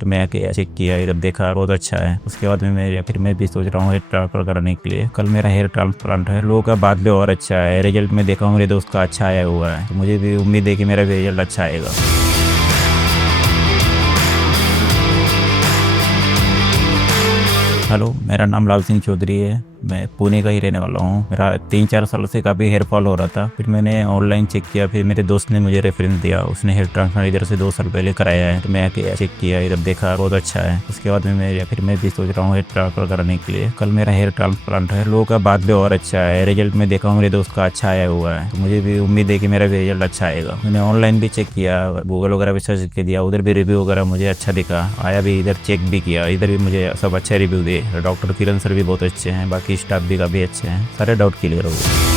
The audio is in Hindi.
तो मैं आके चेक किया, जब देखा बहुत अच्छा है। उसके बाद मैं भी सोच रहा हूँ हेयर ट्रांसफर कराने के लिए। कल मेरा हेयर ट्रांसप्लांट है। लोगों का बाद भी और अच्छा है, रिजल्ट में देखा हूँ मेरे दोस्त का अच्छा आया हुआ है, तो मुझे भी उम्मीद है कि मेरा भी रिजल्ट अच्छा आएगा। हेलो, मेरा नाम लाल सिंह चौधरी है। मैं पुणे का ही रहने वाला हूँ। मेरा 3-4 साल से काफ़ी हेयर फॉल हो रहा था। फिर मैंने ऑनलाइन चेक किया, फिर मेरे दोस्त ने मुझे रेफरेंस दिया। उसने हेयर ट्रांसप्लांट इधर से 2 साल पहले कराया है, तो मैं आके चेक किया, जब देखा बहुत अच्छा है। उसके बाद मैं भी सोच रहा हूँ हेयर ट्रांसफर कराने के लिए। कल मेरा हेयर ट्रांसप्लांट है। लोगों का बाद भी और अच्छा है, रिजल्ट में देखा हूँ मेरे दोस्त का अच्छा आया हुआ है, तो मुझे भी उम्मीद है कि मेरा भी रिजल्ट अच्छा आएगा। मैंने ऑनलाइन भी चेक किया, गूगल वगैरह भी सर्च कर दिया, उधर भी रिव्यू वगैरह मुझे अच्छा दिखा आया भी। इधर चेक भी किया, इधर भी मुझे सब अच्छे रिव्यू दिए। डॉक्टर किरण सर भी बहुत अच्छे हैं, बाकी स्टाफ भी काफ़ी अच्छे हैं, सारे डाउट क्लियर हो गए।